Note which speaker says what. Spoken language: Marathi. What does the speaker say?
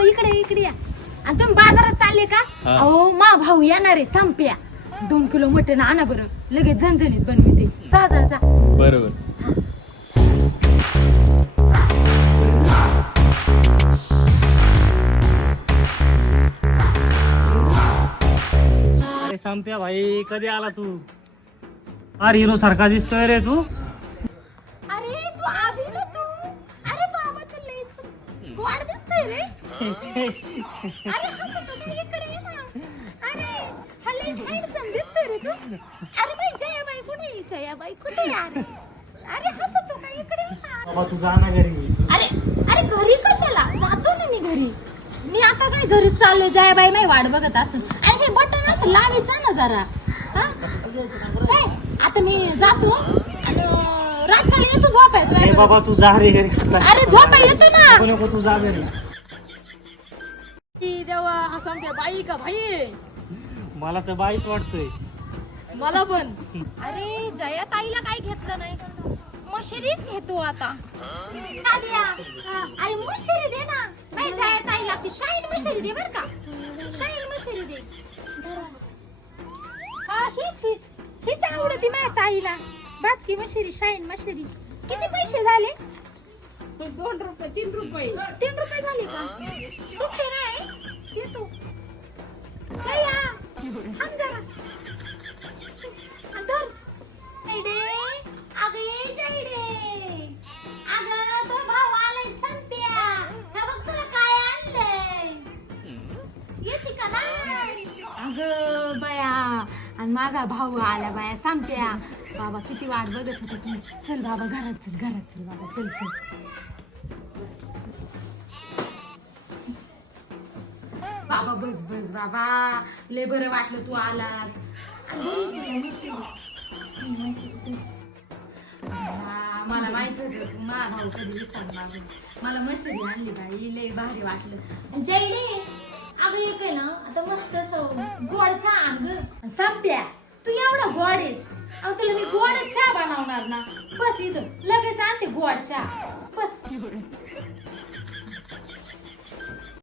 Speaker 1: हो इकडे इकडे या. आणि तुम्ही बाजारात चालले का?
Speaker 2: हा.
Speaker 1: अहो मा भाऊ येणार आहे संप्या. दोन किलो मटण आणा बरं. लगेच झणझणीत बनविते जा जा जा.
Speaker 2: बरोबर.
Speaker 3: अरे संप्या भाई कधी आला तू? अरे हिरो सारखा दिसतोय रे तू.
Speaker 1: अरे तू आभी ना तू. अरे बाबा तू लयच दिसतोय रे अरे हसत होता, इकडे ये ना अरे हा लय handsome दिसतोय रे तू अरे बाई जयाबाई कुठे आहे? जयाबाई कुठे आहे अरे अरे हसत होता, इकडे ये ना
Speaker 3: बाबा तू जा ना घरी.
Speaker 1: अरे अरे घरी कशाला? जातो ना मी घरी. मी आता काय घरी चाललो जयाबाई नाही वाट बघत असं आणि हे बटन असं लावायचं ना जरा. हा? काय? आता मी जातो. आणि रातच्याला येतो
Speaker 3: अरे
Speaker 1: झोपायचं
Speaker 3: बाबा तू जा रे घरी.
Speaker 1: अरे झोपा येतो ना.
Speaker 3: नको नको तू जा घरी.
Speaker 1: सांगते बाई का भाई?
Speaker 3: मला तर बाईच वाटतोय.
Speaker 1: मला पण. अरे जया ताईला काय घेतलं नाही? मशरीच घेतो आता. दाद्या, अरे मशरी दे ना. नाही जया ताईला ती शाईन मशरी दे बर का. शाईन मशरी दे. हा हीच हीच. हीच आवडती माझ्या ताईला. बाचकी मशरी शाईन मशरी. किती पैसे झाले? दोन रुपये तीन रुपये. तीन रुपये झाले का? सुट्टे नाही? अगं बया. आणि माझा भाऊ आला बाया संप्या. बाबा किती वाट बघत होती चल बाबा घरात चल घरात चल बाबा चल चल. बाबा बस बस बाबा. लय बरं वाटलं तू आलास. हा, मला माहीत होतं मा भाऊ कधी विसरणार मला मशरी आणली बाई लय भारी वाटलं. जयने अगं एक आहे ना आता मस्त असं गोड चहा आण ग. संप्या तू एवढा गोड आहेस. अगं तुला मी गोड चहा बनवणार ना. बस इथं लगेच आणते गोड चहा. बस.